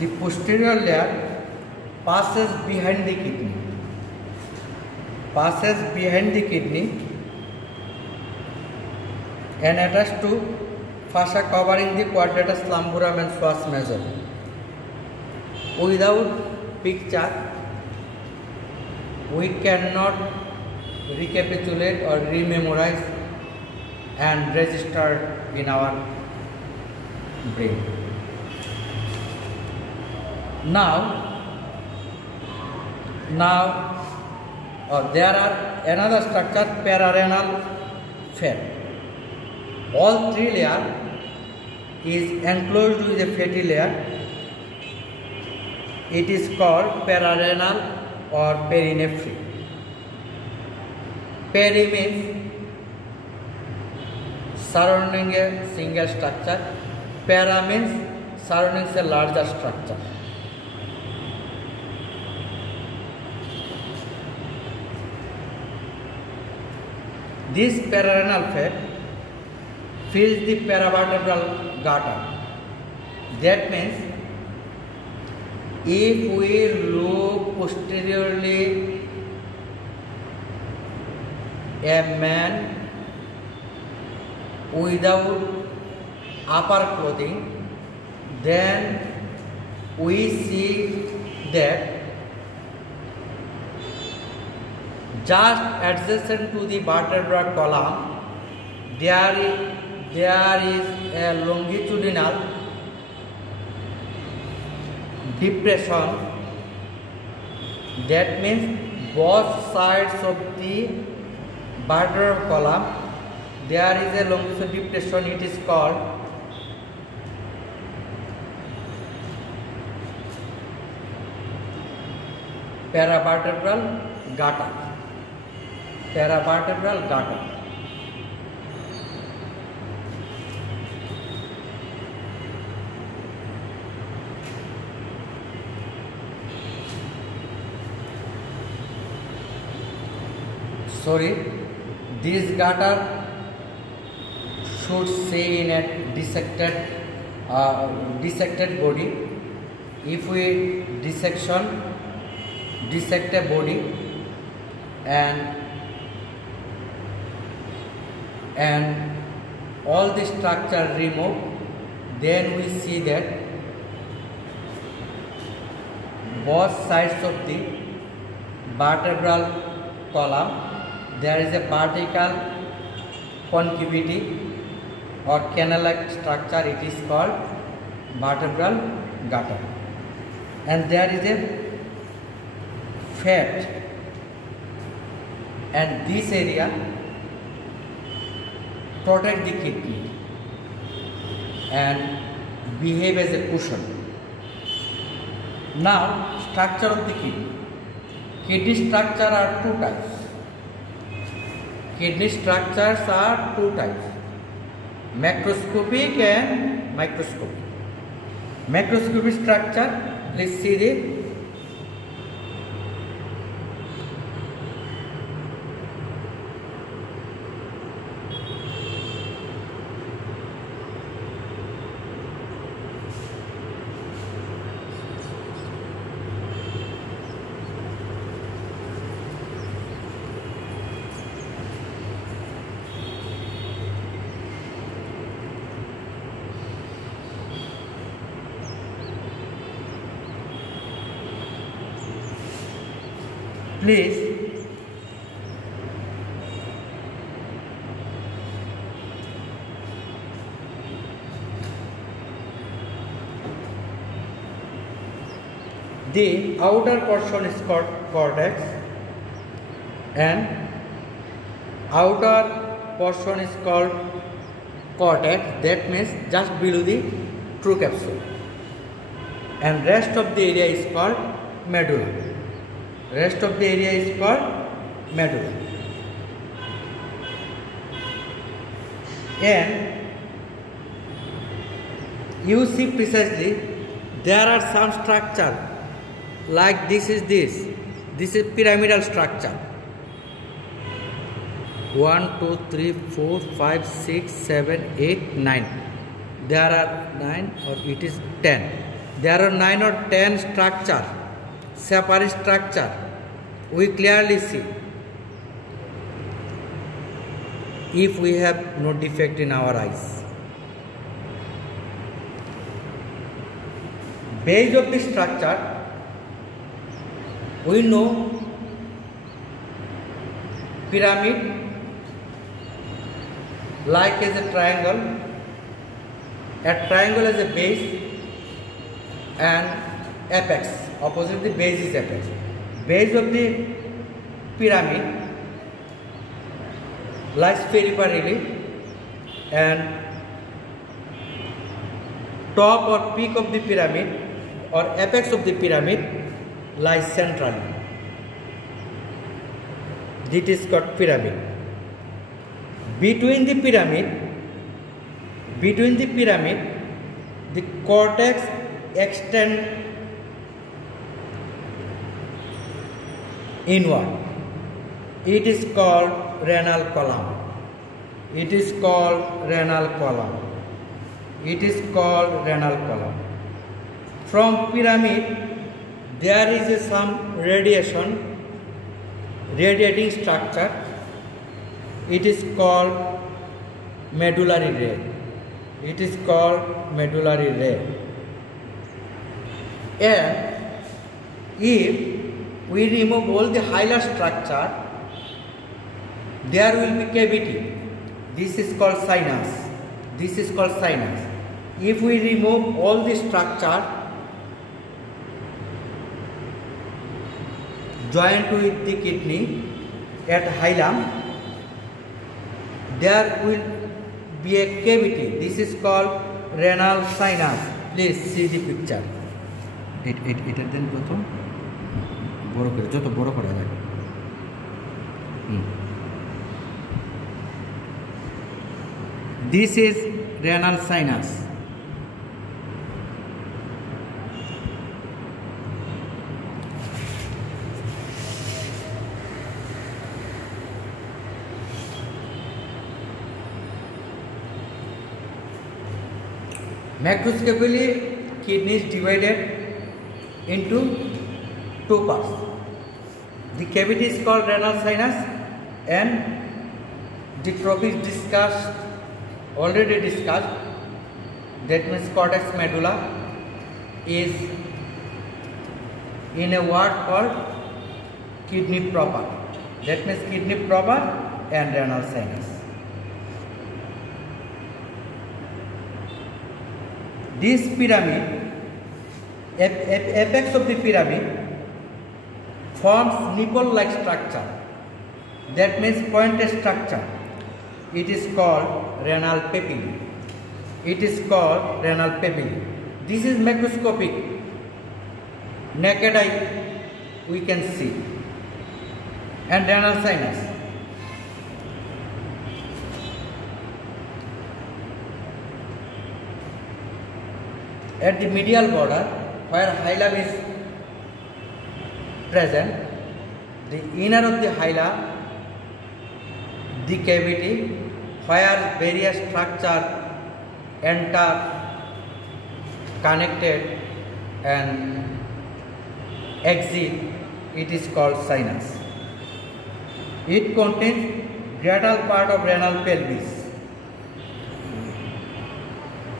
The posterior layer passes behind the kidney. And attached to fascia covering the quadratus lumborum and psoas major. Without picture, we cannot recapitulate or rememorize and register in our brain. Now there are another structure, pararenal fat. All three layers is enclosed with a fatty layer. It is called pararenal or perinephry. Peri means surrounding a single structure. Para means surrounding a larger structure. This pararenal fat fills the paravertebral gutter. That means if we look posteriorly, a man without upper clothing, then we see that just adjacent to the vertebral column there is a longitudinal depression. That means both sides of the vertebral column there is a longitudinal depression. It is called paravertebral gutter. Paravertebral gutter. This gutter should stay in a dissected body. If we dissect a body and all the structure removed, then we see that both sides of the vertebral column there is a vertical concavity or canal-like structure. It is called vertebral gutter, and there is a fat, and this area protect the kidney and behave as a cushion. Now, structure of the kidney. Kidney structure are two types. Kidney structures are two types, macroscopic and microscopic. Macroscopic structure, please see the please the outer portion is called cortex and outer portion is called cortex, that means just below the true capsule, and rest of the area is called medulla. Rest of the area is called medulla. And you see precisely there are some structure like this is pyramidal structure. 1, 2, 3, 4, 5, 6, 7, 8, 9. There are 9 or it is 10. There are 9 or 10 structure, separate structure. We clearly see if we have no defect in our eyes. Base of the structure, we know pyramid like as a triangle as a base and apex, opposite the base is apex. Base of the pyramid lies peripherally and top or peak of the pyramid or apex of the pyramid lies centrally. This is called pyramid. Between the pyramid, the cortex extends inward. It is called renal column. It is called renal column. It is called renal column. From pyramid, there is some radiating structure. It is called medullary ray. It is called medullary ray. And if we remove all the hilar structure, there will be cavity. This is called sinus. This is called sinus. If we remove all the structure joined with the kidney at hilum, there will be a cavity. This is called renal sinus. Please see the picture. এটা দেন প্রথম বড় করে, যত বড় করা যায়। This is renal sinus. Macroscopically, kidney is divided into two parts. The cavity is called renal sinus, and the topic already discussed, that means cortex medulla is in a word called kidney proper. That means kidney proper and renal sinus. This pyramid, apex of the pyramid forms nipple-like structure. That means pointed structure. It is called renal papillae. It is called renal papillae. This is macroscopic. Naked eye we can see. And renal sinus. At the medial border, where hilum is present, the inner of the hilum, the cavity where various structures enter, connected and exit, it is called sinus. It contains greater part of renal pelvis.